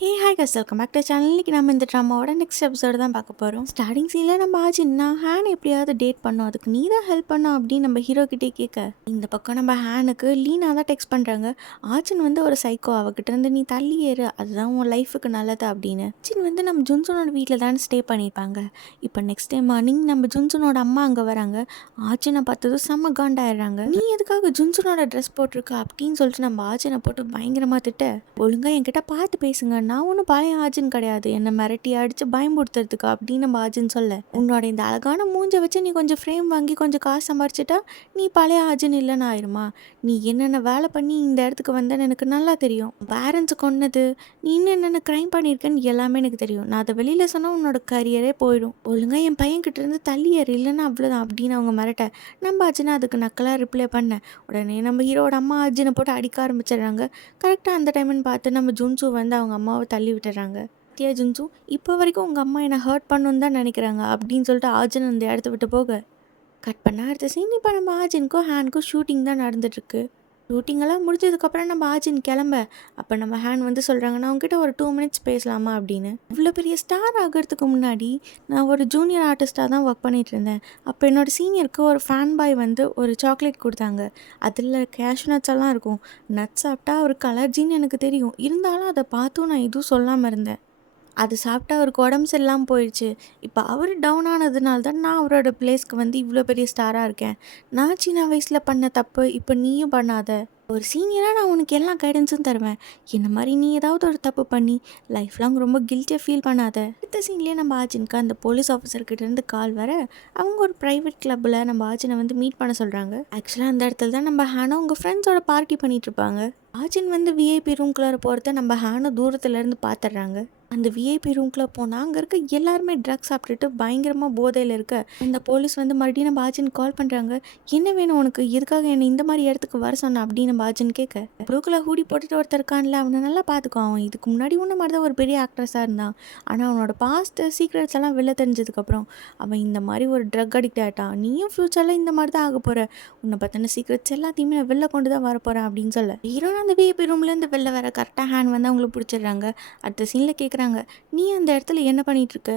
Hey hi கஸ் welcome back to channel. இன்றைக்கி நம்ம இந்த ட்ராமாவோட நெக்ஸ்ட் எபிசோடு தான் பார்க்க போகிறோம். ஸ்டார்டிங் சீனில் நம்ம நான் ஹேன் எப்படியாவது டேட் பண்ணோம், அதுக்கு நீ தான் ஹெல்ப் பண்ணோம் அப்படின்னு நம்ம ஹீரோக்கிட்டே கேட்க, இந்த பக்கம் நம்ம ஹேனுக்கு லீனா தான் டெக்ஸ்ட் பண்ணுறாங்க. ஆச்சின் வந்து ஒரு சைக்கோ, அவகிட்ட இருந்து நீ தள்ளி ஏறு, அதுதான் உன் லைஃபுக்கு நல்லது அப்படின்னு. ஆச்சின் வந்து நம்ம ஜுன்சனோட வீட்டில் தான் ஸ்டே பண்ணியிருப்பாங்க. இப்போ நெக்ஸ்ட் டே மார்னிங் நம்ம ஜுன்சனோட அம்மா அங்கே வராங்க. ஆச்சினை பார்த்ததும் செம்ம காண்டாயிடுறாங்க. நீ எதுக்காக ஜுன்சனோட ட்ரெஸ் போட்டிருக்க அப்படின்னு சொல்லிட்டு நம்ம ஆச்சினை போட்டு பயங்கரமாக திட்ட, ஒழுங்காக என்கிட்ட பார்த்து பேசுங்க, நான் ஒன்றும் பழைய ஆஜின் கிடையாது, என்னை மிரட்டி அடித்து பயம்படுத்துறதுக்கு அப்படின்னு நம்ம ஆஜின் சொல்ல, உன்னோட இந்த அழகான மூஞ்சை வச்சு நீ கொஞ்சம் ஃப்ரேம் வாங்கி கொஞ்சம் காசு சம்பாரிச்சிட்டா நீ பழைய ஆஜின் இல்லைன்னு ஆயிருமா? நீ என்னென்ன வேலை பண்ணி இந்த இடத்துக்கு வந்தேன்னு எனக்கு நல்லா தெரியும். பேரண்ட்ஸு கொன்னது, நீ இன்னும் என்னென்ன க்ரைம் பண்ணியிருக்கேன்னு எல்லாமே எனக்கு தெரியும். நான் அதை வெளியில் சொன்னால் உன்னோட கரியரே போயிடும். ஒழுங்காக என் பையன்கிட்ட இருந்து தள்ளி ஏறு, இல்லைன்னா அவ்வளோதான் அப்படின்னு அவங்க மிரட்ட, நம்ம ஆஜினை அதுக்கு நக்கலாக ரிப்ளை பண்ண உடனே நம்ம ஹீரோட அம்மா ஆஜினை போட்டு அடிக்க ஆரம்பிச்சிடுறாங்க. கரெக்டாக அந்த டைம்னு பார்த்து நம்ம ஜுன்சு வந்து அவங்க அம்மாவை தள்ளி விட்டுறாங்க. தியா ஜுன்சு, இப்போ வரைக்கும் உங்கள் அம்மா என்னை ஹர்ட் பண்ணணுன்னு தான் நினைக்கிறாங்க அப்படின்னு சொல்லிட்டு ஆஜின் அந்த இடத்த விட்டு போக, கட் பண்ண அடுத்த சீன் இப்போ நம்ம ஆஜினுக்கும் ஹேனுக்கும் ஷூட்டிங் தான் நடந்துட்டுருக்கு. ஷூட்டிங்கெல்லாம் முடிஞ்சதுக்கப்புறம் நம்ம ஆஜின் கிளம்ப, அப்போ நம்ம ஹேன் வந்து சொல்கிறாங்க, நான் உங்ககிட்ட ஒரு 2 மினிட்ஸ் பேசலாமா அப்படின்னு. இவ்வளோ பெரிய ஸ்டார் ஆகிறதுக்கு முன்னாடி நான் ஒரு ஜூனியர் ஆர்டிஸ்ட்டாக தான் ஒர்க் பண்ணிகிட்டு இருந்தேன். அப்போ என்னோடய சீனியருக்கு ஒரு ஃபேன் பாய் வந்து ஒரு சாக்லேட் கொடுத்தாங்க. அதில் கேஷ்யூ நட்ஸ் எல்லாம் இருக்கும். நட்ஸ் சாப்பிட்டா அவருக்கு அலர்ஜின்னு எனக்கு தெரியும், இருந்தாலும் அதை பார்த்தும் நான் எதுவும் சொல்லாமல் இருந்தேன். அது சாப்பிட்டா அவருக்கு உடம்பு சரியில்லாமல் போயிடுச்சு. இப்போ அவர் டவுன் ஆனதுனால தான் நான் அவரோட பிளேஸ்க்கு வந்து இவ்வளோ பெரிய ஸ்டாராக இருக்கேன். நான் சின்ன வயசில் பண்ண தப்பு இப்போ நீயும் பண்ணாத. ஒரு சீனியராக நான் உனக்கு எல்லா கைடன்ஸும் தருவேன். என்ன மாதிரி நீ ஏதாவது ஒரு தப்பு பண்ணி லைஃப் லாங் ரொம்ப கில்ட்டியாக ஃபீல் பண்ணாத. அடுத்த சீன்லேயே நம்ம ஆஜினுக்கு அந்த போலீஸ் ஆஃபீஸர்கிட்டேருந்து கால் வர, அவங்க ஒரு ப்ரைவேட் கிளப்பில் நம்ம ஆஜினை வந்து மீட் பண்ண சொல்கிறாங்க. ஆக்சுவலாக அந்த இடத்துல தான் நம்ம ஹேனா உங்கள் ஃப்ரெண்ட்ஸோட பார்ட்டி பண்ணிகிட்டு இருப்பாங்க. ஆஜின் வந்து விஐபி ரூம்குள்ளே போகிறத நம்ம ஹேனை தூரத்துலேருந்து பார்த்துட்றாங்க. அந்த விஐபி ரூம்குள்ளே போனால் அங்கே இருக்க எல்லாருமே ட்ரக்ஸ் சாப்பிட்டுட்டு பயங்கரமாக போதையில் இருக்க, இந்த போலீஸ் வந்து மறுபடியும் நம்ம ஆஜின் கால் பண்ணுறாங்க. என்ன வேணும் உனக்கு, எதுக்காக என்னை இந்த மாதிரி இடத்துக்கு வர சொன்ன அப்படின்னு நம்ம ஆஜின் கேட்க, ப்ளூ கலர் ஹூடி போட்டுட்டு ஒருத்தர் இருக்கான்ல, அவனை நல்லா பார்த்துக்கோ, அவன் இதுக்கு முன்னாடி உன்ன மாதிரி தான் ஒரு பெரிய ஆக்ட்ரஸாக இருந்தான். ஆனால் அவனோட பாஸ்ட் சீக்ரெட்ஸ் எல்லாம் வெளில தெரிஞ்சதுக்கப்புறம் அவன் இந்த மாதிரி ஒரு ட்ரக் அடிக்ட் ஆகிட்டான். நீயும் ஃப்யூச்சரில் இந்த மாதிரி தான் ஆக போகிற, உன்னை பற்றின சீக்ரெட்ஸ் எல்லாத்தையுமே நான் வெளில கொண்டு தான் வர போகிறேன் அப்படின்னு சொல்ல, ஹீரோனா அந்த விஐபி ரூம்லேருந்து வெளில வர கரெக்டாக ஹேண்ட் வந்து அவங்களை பிடிச்சிடுறாங்க. அடுத்த சீனில் கேட்குறாங்க, நீ அந்த இடத்துல என்ன பண்ணிகிட்ருக்க,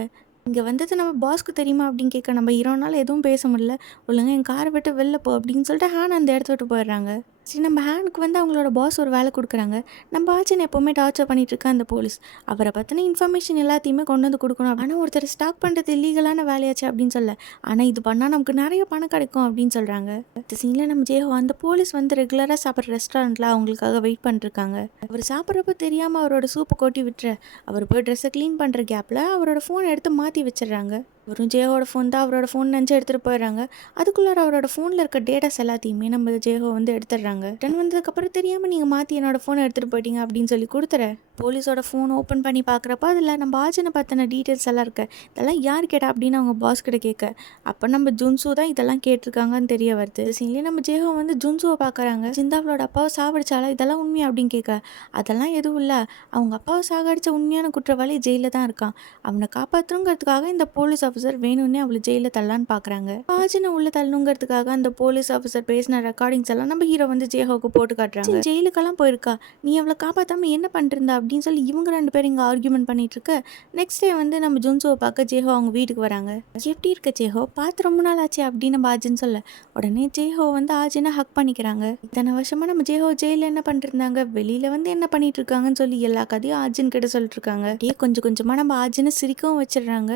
இங்கே வந்தது நம்ம பாஸ்க்கு தெரியுமா அப்படின்னு கேட்க, நம்ம ஹீரோனால் எதுவும் பேச முடியல. ஒழுங்காக என் காரை விட்டு வெளில போ அப்படின்னு சொல்லிட்டு ஹேன் அந்த இடத்த விட்டு போயிடுறாங்க. சரி, நம்ம ஹேனுக்கு வந்து அவங்களோட பாஸ் ஒரு வேலை கொடுக்குறாங்க. நம்ம ஆச்சினை எப்போவுமே டார்ச்சர் பண்ணிகிட்டு இருக்க அந்த போலீஸ், அவரை பற்றின இன்ஃபர்மேஷன் எல்லாத்தையுமே கொண்டு வந்து கொடுக்கணும். ஆனால் ஒருத்தர் ஸ்டாக் பண்ணுறது இல்லீகலான வேலையாச்சு அப்படின்னு சொல்ல, ஆனால் இது பண்ணால் நமக்கு நிறைய பணம் கிடைக்கும் அப்படின்னு சொல்கிறாங்க. இந்த சீனில் நம்ம ஜேஹோ அந்த போலீஸ் வந்து ரெகுலராக சாப்பிட்ற ரெஸ்டாரண்ட்டில் அவங்களுக்காக வெயிட் பண்ணிருக்காங்க. அவர் சாப்பிட்றப்ப தெரியாமல் அவரோட சூப்பை கொட்டி விட்டுற, அவர் போய் ட்ரெஸ்ஸை க்ளீன் பண்ணுற கேப்பில் அவரோட ஃபோனை எடுத்து மாற்றி வச்சிடுறாங்க. வெறும் ஜேஹோட ஃபோன் தான் அவரோட ஃபோன் நினச்சி எடுத்துகிட்டு போயிடுறாங்க. அதுக்குள்ளார அவரோட ஃபோனில் இருக்க டேட்டாஸ் எல்லாத்தையுமே நம்ம ஜேஹோ வந்து எடுத்துடுறாங்க. ரிட்டன் வந்ததுக்கப்புறம் தெரியாமல் நீங்கள் மாற்றி என்னோடய ஃபோனை எடுத்துகிட்டு போயிட்டீங்க அப்படின்னு சொல்லி கொடுத்துற, போலீஸோட ஃபோன் ஓப்பன் பண்ணி பார்க்குறப்ப அதில் நம்ம ஆஜினை பற்றின டீட்டெயில்ஸ் எல்லாம் இருக்குது. இதெல்லாம் யார் கேட்டா அப்படின்னு அவங்க பாஸ் கிட்ட கேட்க, அப்போ நம்ம ஜுன்சு தான் இதெல்லாம் கேட்டிருக்காங்கன்னு தெரிய வருது. சீன்லேயே நம்ம ஜேஹோ வந்து ஜுன்சுவை பார்க்குறாங்க. ஜிந்தாவளோட அப்பாவை சாவடிச்சாலா, இதெல்லாம் உண்மையா அப்படின்னு கேட்க, அதெல்லாம் எதுவும் இல்லை, அவங்க அப்பாவை சாகடிச்ச உண்மையான குற்றவாளி ஜெயிலில் தான் இருக்கான், அவனை காப்பாற்றணுங்கிறதுக்காக இந்த போலீஸ் ஆஃபீஸர் வேணும்னே அவளை ஜெயிலில் தள்ளலான்னு பார்க்குறாங்க. ஆஜினை உள்ள தள்ளணுங்கிறதுக்காக அந்த போலீஸ் ஆஃபீஸர் பேசின ரெக்கார்டிங்ஸ் எல்லாம் நம்ம ஹீரோ வந்து ஜேஹோக்கு போட்டு காட்டுறாங்க. ஜெயிலுக்கெல்லாம் போயிருக்கா, நீ அவளை காப்பாற்றாமல் என்ன பண்ணிருந்தா அப்படின்னு சொல்லி இவங்க 2 பேரும் இங்கே ஆர்கியூமெண்ட் பண்ணிட்டு இருக்க. நெக்ஸ்ட் டே வந்து நம்ம ஜுன்சுவை பார்க்க ஜேஹோ அவங்க வீட்டுக்கு வராங்க. எப்படி இருக்க ஜேஹோ, பார்த்து ரொம்ப நாள் ஆச்சு அப்படின்னு நம்ம ஆஜின்னு சொல்ல, உடனே ஜேஹோ வந்து ஆஜினை ஹக் பண்ணிக்கிறாங்க. இத்தனை வருஷமா நம்ம ஜேஹோ ஜெயிலில் என்ன பண்ணிட்டு இருந்தாங்க, வெளியில் வந்து என்ன பண்ணிட்டு இருக்காங்கன்னு சொல்லி எல்லா கதையும் ஆஜின் கிட்ட சொல்லிட்டு இருக்காங்க. அப்படியே கொஞ்சம் கொஞ்சமாக நம்ம ஆஜினை சிரிக்கவும் வச்சிடுறாங்க.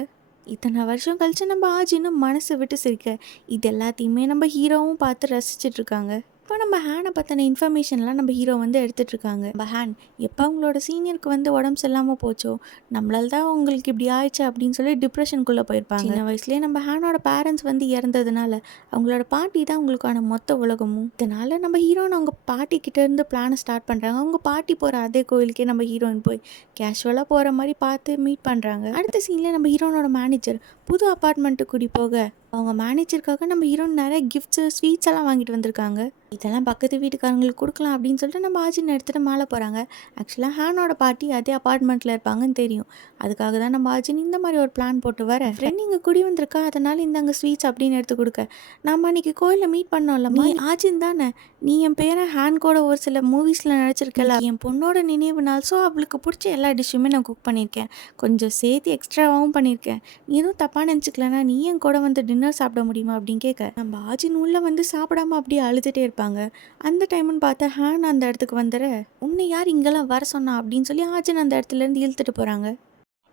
இத்தனை வருஷம் கழிச்சு நம்ம ஆஜினும் மனசை விட்டு சிரிக்க, இது எல்லாத்தையுமே நம்ம ஹீரோவும் பார்த்து ரசிச்சுட்டு இருக்காங்க. இப்போ நம்ம ஹேனை பற்றின இன்ஃபர்மேஷன்லாம் நம்ம ஹீரோ வந்து எடுத்துகிட்ருக்காங்க. நம்ம ஹேன் எப்போ அவங்களோட சீனியருக்கு வந்து உடம்பு சரியில்லாமல் போச்சோ, நம்மளால தான் உங்களுக்கு இப்படி ஆயிடுச்சு அப்படின்னு சொல்லி டிப்ரெஷனுக்குள்ளே போயிருப்பாங்க. சின்ன வயசுலேயே நம்ம ஹேனோட பேரண்ட்ஸ் வந்து இறந்ததுனால அவங்களோட பாட்டி தான் அவங்களுக்கான மொத்த உலகமும். இதனால் நம்ம ஹீரோன் அவங்க பாட்டிக்கிட்டேருந்து பிளானை ஸ்டார்ட் பண்ணுறாங்க. அவங்க பாட்டி போகிற அதே கோயிலுக்கே நம்ம ஹீரோயின் போய் கேஷுவலாக போகிற மாதிரி பார்த்து மீட் பண்ணுறாங்க. அடுத்த சீனில் நம்ம ஹீரோனோட மேனேஜர் புது அப்பார்ட்மெண்ட்டுக்கு கூடி போக, அவங்க மேனேஜருக்காக நம்ம ஹீரோயின் நிறைய கிஃப்ட்ஸு, ஸ்வீட்ஸ் எல்லாம் வாங்கிட்டு வந்திருக்காங்க. இதெல்லாம் பக்கத்து வீட்டுக்காரங்களுக்கு குடுக்கலாம் அப்படின்னு சொல்லிட்டு நம்ம ஆஜின் எடுத்துட்டு மேல போறாங்க. ஆக்சுவலா ஹானோட பாட்டி அதே அபார்ட்மெண்ட்ல இருப்பாங்கன்னு தெரியும். அதுக்காக தான் நம்ம ஆஜின் இந்த மாதிரி ஒரு பிளான் போட்டு வர, ஃப்ரெண்ட் இங்க குடி வந்திருக்கா, அதனால இந்தாங்க ஸ்வீட்ஸ் அப்படின்னு எடுத்து கொடுக்க. நம்ம அன்னைக்கு கோயில்ல மீட் பண்ணோம்லம்மா, நீ ஆஜின் தானே? நீ என் பேரை ஹேன் கூட ஒரு சில மூவிஸ்ல நடிச்சிருக்கல, என் பொண்ணோட நினைவு நாள். ஸோ அவளுக்கு பிடிச்ச எல்லா டிஷ்ஷுமே நான் குக் பண்ணியிருக்கேன். கொஞ்சம் சேர்த்து எக்ஸ்ட்ராவாகவும் பண்ணியிருக்கேன். நீ எதுவும் தப்பா நினச்சிக்கலனா நீ என் கூட வந்து டின்னர் சாப்பிட முடியுமா அப்படின்னு கேட்க, நம்ம ஆஜின் உள்ள வந்து சாப்பிடாம அப்படியே அழுதுட்டே இருப்பாங்க. அந்த டைம்னு பார்த்தா ஹேன் அந்த இடத்துக்கு வந்துட, உன்னை யார் இங்கெல்லாம் வர சொன்னா அப்படின்னு சொல்லி ஆஜின் அந்த இடத்துல இருந்து இழுத்துட்டு போறாங்க.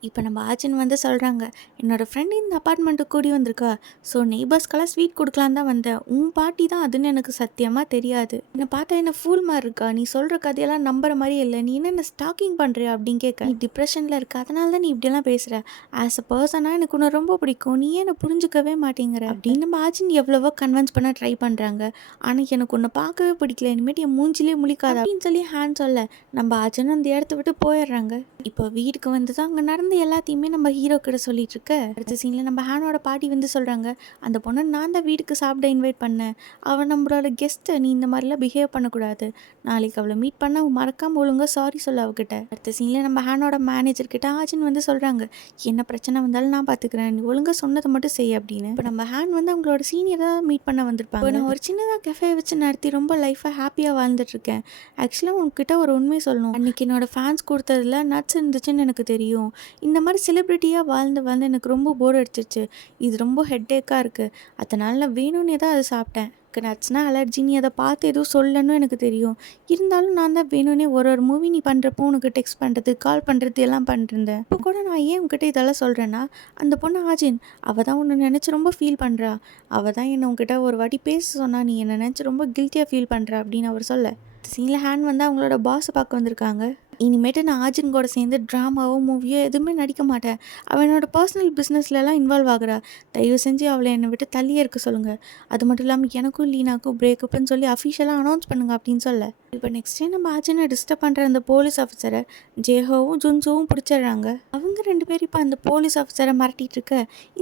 இப்போ நம்ம ஆஜின் வந்து சொல்கிறாங்க, என்னோடய ஃப்ரெண்டு இந்த அப்பார்ட்மெண்ட்டுக்கு கூடி வந்திருக்கா. ஸோ நெய்பர்ஸ்க்கெல்லாம் ஸ்வீட் கொடுக்கலான்னு தான் வந்தேன். உன் பாட்டி தான் அதுன்னு எனக்கு சத்தியமாக தெரியாது. என்னை பார்த்தா என்ன ஃபூல் மாதிரி இருக்கா? நீ சொல்கிற கதையெல்லாம் நம்புற மாதிரியே இல்லை. நீ என்ன ஸ்டாக்கிங் பண்ணுறியா அப்படின்னு கேட்க, நீ டிப்ரெஷனில் இருக்க, அதனால தான் நீ இப்படியெல்லாம் பேசுகிற. ஆஸ் அ பர்சனாக எனக்கு உன்னை ரொம்ப பிடிக்கும். நீ என்னை புரிஞ்சுக்கவே மாட்டேங்கிற அப்படின்னு நம்ம ஆஜின் எவ்வளவோ கன்வின்ஸ் பண்ண ட்ரை பண்ணுறாங்க. ஆனால் எனக்கு உன்னை பார்க்கவே பிடிக்கல. இனிமேட்டு என் மூஞ்சிலே முழிக்காத அப்படின்னு சொல்லி ஹேண்ட் சொல்ல, நம்ம ஆஜின் அந்த இடத்த விட்டு போயிடுறாங்க. இப்போ வீட்டுக்கு வந்து தான் அங்கே நடந்து எல்லாத்தையுமே நம்ம ஹீரோ கிட்ட சொல்லிட்டு இருக்க, அடுத்த சீனில் நம்ம ஹேனோட பாட்டி வந்து சொல்கிறாங்க, அந்த பொண்ணை நான் தான் வீட்டுக்கு சாப்பிட இன்வைட் பண்ணேன். அவள் நம்மளோட கெஸ்ட்டை, நீ இந்த மாதிரிலாம் பிஹேவ் பண்ணக்கூடாது. நாளைக்கு அவளை மீட் பண்ண மறக்காமல் ஒழுங்காக சாரி சொல்ல அவகிட்ட. அடுத்த சீனில் நம்ம ஹேனோட மேனேஜர் கிட்ட ஆஜின் வந்து சொல்கிறாங்க, என்ன பிரச்சனை வந்தாலும் நான் பார்த்துக்கிறேன், நீ ஒழுங்காக சொன்னதை மட்டும் செய் அப்படின்னு. இப்போ நம்ம ஹேன் வந்து அவங்களோட சீனியரை தான் மீட் பண்ண வந்திருப்பாங்க. நான் ஒரு சின்னதாக கெஃபே வச்சு நடத்தி ரொம்ப லைஃபாக ஹாப்பியாக வாழ்ந்துட்டுருக்கேன். ஆக்சுவலாக உங்ககிட்ட ஒரு உண்மையை சொல்லணும். அன்றைக்கி என்னோட ஃபேன்ஸ் கொடுத்ததில் நட்ஸ் இருந்துச்சுன்னு எனக்கு தெரியும். இந்த மாதிரி செலிப்ரிட்டியாக வாழ்ந்து எனக்கு ரொம்ப போர் அடிச்சிருச்சு. இது ரொம்ப ஹெட்டேக்காக இருக்குது. அதனால நான் வேணும்னே தான் அதை சாப்பிட்டேன். எனக்கு நட்ஸ்னால் அலர்ஜி. நீ அதை பார்த்து எதுவும் சொல்லணும்னு எனக்கு தெரியும். இருந்தாலும் நான் தான் வேணும்னே ஒரு மூவி நீ பண்ணுறப்போ உனக்கு டெக்ஸ்ட் பண்ணுறது, கால் பண்ணுறது எல்லாம் பண்ணிருந்தேன். இப்போ கூட நான் ஏன் உங்ககிட்ட இதெல்லாம் சொல்கிறேன்னா, அந்த பொண்ணு ஆஜின், அவள் தான் உன்னை நினச்சி ரொம்ப ஃபீல் பண்ணுறா. அவள் தான் என்னை உங்ககிட்ட ஒரு வாட்டி பேச சொன்னா, நீ என்னை நினச்சி ரொம்ப கில்ட்டியாக ஃபீல் பண்ணுற அப்படின்னு அவர் சொல்ல, சீனில் ஹேண்ட் வந்து அவங்களோட பாஸை பார்க்க வந்திருக்காங்க. இனிமேட்டு நான் ஆஜின் கூட சேர்ந்து ட்ராமாவோ மூவியோ எதுவுமே நடிக்க மாட்டேன். அவள் என்னோட பர்சனல் பிஸ்னஸ்லலாம் இன்வால்வ் ஆகுறா. தயவு செஞ்சு அவளை என்னை விட்டு தள்ளியே இருக்க சொல்லுங்கள். அது மட்டும் இல்லாமல் எனக்கும் லீனாக்கும் பிரேக்கப்னு சொல்லி அஃபிஷியலாக அனௌன்ஸ் பண்ணுங்க அப்படின்னு சொல்ல, இப்போ நெக்ஸ்ட் டே நம்ம ஆஜினை டிஸ்டர்ப் பண்ணுற அந்த போலீஸ் ஆஃபீஸரை ஜேஹோவும் ஜுன்சோவும் பிடிச்சிடுறாங்க. அவங்க 2 பேரும் இப்போ அந்த போலீஸ் ஆஃபீஸரை மிரட்டிட்டு இருக்க,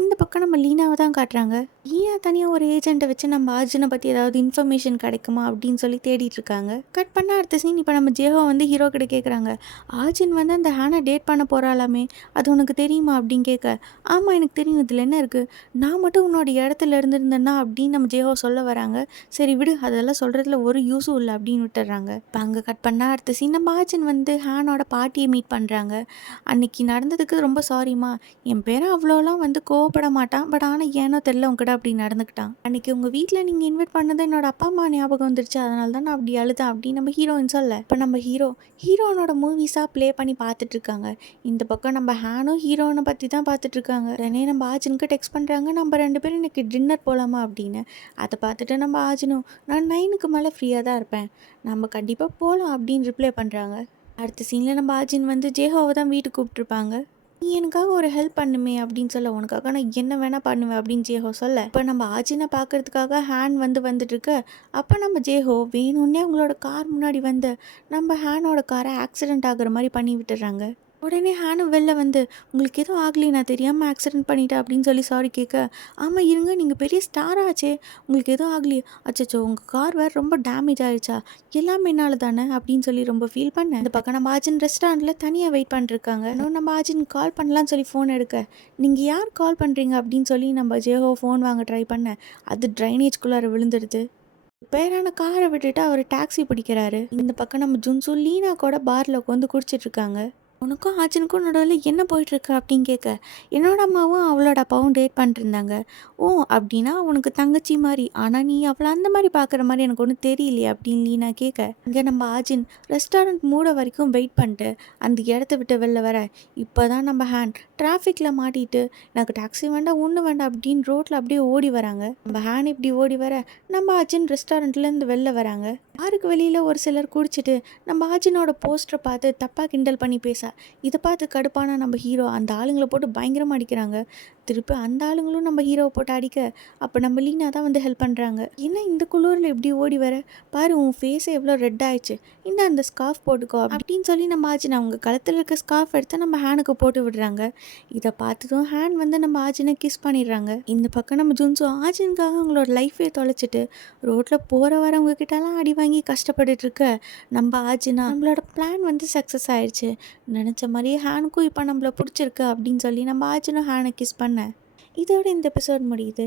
இந்த பக்கம் நம்ம லீனாவை தான் காட்டுறாங்க. லீனா தனியாக ஒரு ஏஜென்ட்டை வச்சு நம்ம ஆஜினை பற்றி ஏதாவது இன்ஃபர்மேஷன் கிடைக்குமா அப்படின்னு சொல்லி தேடிட்டு இருக்காங்க. கட் பண்ண அடுத்த சீன் இப்போ நம்ம ஜேஹோ வந்து ஹீரோ கிட்ட கேட்குறாங்க, ஆஜின் வந்து அந்த ஹேனை டேட் பண்ண போகிறாளாமே, அது உனக்கு தெரியுமா அப்படின்னு கேட்க, ஆமாம் எனக்கு தெரியும், இதில் என்ன இருக்குது, நான் மட்டும் உன்னோட இடத்துல இருந்திருந்தேன்னா அப்படின்னு நம்ம ஜேஹோ சொல்ல வராங்க. சரி விடு, அதெல்லாம் சொல்கிறதுல ஒரு யூஸும் இல்லை அப்படின்னு விட்டுறாங்க. இப்போ அங்கே கட் பண்ணால் அடுத்த சீன் நம்ம ஆஜின் வந்து ஹேனோட பாட்டியை மீட் பண்ணுறாங்க. அன்னைக்கு நடந்ததுக்கு ரொம்ப சாரிம்மா, என் பேரை அவ்வளோலாம் வந்து கோவப்பட மாட்டான், பட் ஆனால் ஏனோ தெரில உங்ககிட்ட அப்படி நடந்துக்கிட்டான். அன்னைக்கு உங்கள் வீட்டில் நீங்கள் இன்வைட் பண்ணதை என்னோட அப்பா அம்மா ஞாபகம் வந்துருச்சு, அதனால தான் நான் அப்படி அழுதேன் அப்படின்னு நம்ம ஹீரோயின் சொல்ல, இப்போ நம்ம ஹீரோனோட மூவிஸாக ப்ளே பண்ணி பார்த்துட்ருக்காங்க. இந்த பக்கம் நம்ம ஹேனும் ஹீரோனை பற்றி தான் பார்த்துட்ருக்காங்க. உடனே நம்ம ஆஜினுக்கு டெக்ஸ்ட் பண்ணுறாங்க, நம்ம 2 பேரும் இன்னைக்கு டின்னர் போகலாமா அப்படின்னு. அதை பார்த்துட்டு நம்ம ஆஜினும், நான் 9க்கு மேலே ஃப்ரீயாக தான் இருப்பேன், நம்ம கண்டிப்பாக போகலாம் அப்படின்னு ரிப்ளை பண்ணுறாங்க. அடுத்த சீனில் நம்ம ஆஜின் வந்து ஜேஹோவை தான் வீட்டுக்கு கூப்பிட்ருப்பாங்க. நீ எனக்காக ஒரு ஹெல்ப் பண்ணுமே அப்படின்னு சொல்ல, உனக்காக நான் என்ன வேணால் பண்ணுவேன் அப்படின்னு ஜேஹோ சொல்ல, இப்போ நம்ம ஆஜினை பார்க்கறதுக்காக ஹேன் வந்துட்டுருக்கு. அப்போ நம்ம ஜேஹோ வேணும்னே அவங்களோட கார் முன்னாடி வந்து நம்ம ஹேனோட காரை ஆக்சிடென்ட் ஆகுற மாதிரி பண்ணி விட்டுறாங்க. உடனே ஹேனும் வெளில வந்து, உங்களுக்கு எதுவும் ஆகலையே, நான் தெரியாமல் ஆக்சிடென்ட் பண்ணிட்டேன் அப்படின்னு சொல்லி சாரி கேட்க, ஆமாம் இருங்க, நீங்கள் பெரிய ஸ்டார் ஆச்சே, உங்களுக்கு எதுவும் ஆகலையே, அச்சச்சோ உங்கள் கார் வேறு ரொம்ப டேமேஜ் ஆகிடுச்சா, எல்லாமே என்னால் தானே அப்படின்னு சொல்லி ரொம்ப ஃபீல் பண்ணேன். இந்த பக்கம் நம்ம ஆஜின் ரெஸ்டாரண்ட்டில் தனியாக வெயிட் பண்ணிருக்காங்க. இன்னும் நம்ம ஆஜின் கால் பண்ணலான்னு சொல்லி ஃபோன் எடுக்க, நீங்கள் யார் கால் பண்ணுறீங்க அப்படின்னு சொல்லி நம்ம ஜேஹோ ஃபோன் வாங்க ட்ரை பண்ண, அது ட்ரைனேஜ்குள்ளார விழுந்துடுது. பேரான காரை விட்டுட்டு அவர் டாக்ஸி பிடிக்கிறாரு. இந்த பக்கம் நம்ம ஜுன்சு லீனா கூட பாரில் உட்காந்து குடிச்சிட்ருக்காங்க. உனக்கும் ஆஜினுக்கும் நடுவில் என்ன போயிட்டுருக்கு அப்படின்னு கேட்க, என்னோட அம்மாவும் அவளோட அப்பாவும் டேட் பண்ணிட்டுருந்தாங்க. ஓ அப்படின்னா உனக்கு தங்கச்சி மாதிரி, ஆனால் நீ அவளை அந்த மாதிரி பார்க்குற மாதிரி எனக்கு ஒன்றும் தெரியலையே அப்படின்னு லீனா கேட்க, இங்கே நம்ம ஆஜின் ரெஸ்டாரண்ட் மூட வரைக்கும் வெயிட் பண்ணிட்டு அந்த இடத்த விட்டு வெளில வர, இப்போ தான் நம்ம ஹேண்ட் டிராஃபிக்கில் மாட்டிட்டு எனக்கு டாக்ஸி வேண்டாம் ஒன்று வேண்டாம் அப்படின்னு ரோட்டில் அப்படியே ஓடி வராங்க. நம்ம ஹேண்ட் இப்படி ஓடி வர நம்ம ஆஜின் ரெஸ்டாரண்ட்லேருந்து வெளில வராங்க. பாருக்கு வெளியில் ஒரு சிலர் குடிச்சிட்டு நம்ம ஆஜினோட போஸ்டரை பார்த்து தப்பாக கிண்டல் பண்ணி பேச, இதை பார்த்து கடுப்பான நம்ம ஹீரோ அந்த ஆளுங்களை போட்டு பயங்கரமாக அடிக்கிறாங்க. திருப்பி அந்த ஆளுங்களும் நம்ம ஹீரோவை போட்டு அடிக்க, அப்போ நம்ம லீனா தான் வந்து ஹெல்ப் பண்ணுறாங்க. என்ன இந்த குளூரில் எப்படி ஓடி வர, பாரு உன் ஃபேஸை எவ்வளோ ரெட் ஆயிடுச்சு, இன்னும் அந்த ஸ்கார்ஃப் போட்டுக்கோ அப்படின்னு சொல்லி நம்ம ஆஜினா அவங்க கழுத்தில் இருக்க ஸ்கார்ஃப் எடுத்து நம்ம ஹேனுக்கு போட்டு விடுறாங்க. இதை பார்த்ததும் ஹேன் வந்து நம்ம ஆஜினை கிஸ் பண்ணிடுறாங்க. இந்த பக்கம் நம்ம ஜுன்சு ஆஜினுக்காக அவங்களோட லைஃபே தொலைச்சிட்டு ரோட்டில் போகிற வரவங்க கிட்டலாம் அடி வாங்கி கஷ்டப்பட்டுட்டு இருக்க நம்ம ஆஜினா நம்மளோட பிளான் வந்து சக்ஸஸ் ஆயிடுச்சு, நினச்ச மாதிரியே ஹேனுக்கும் இப்போ நம்மளை பிடிச்சிருக்கு அப்படின்னு சொல்லி நம்ம ஆஜினும் ஹேனை கிஸ் பண்ண இதோட இந்த எபிசோட் முடியுது.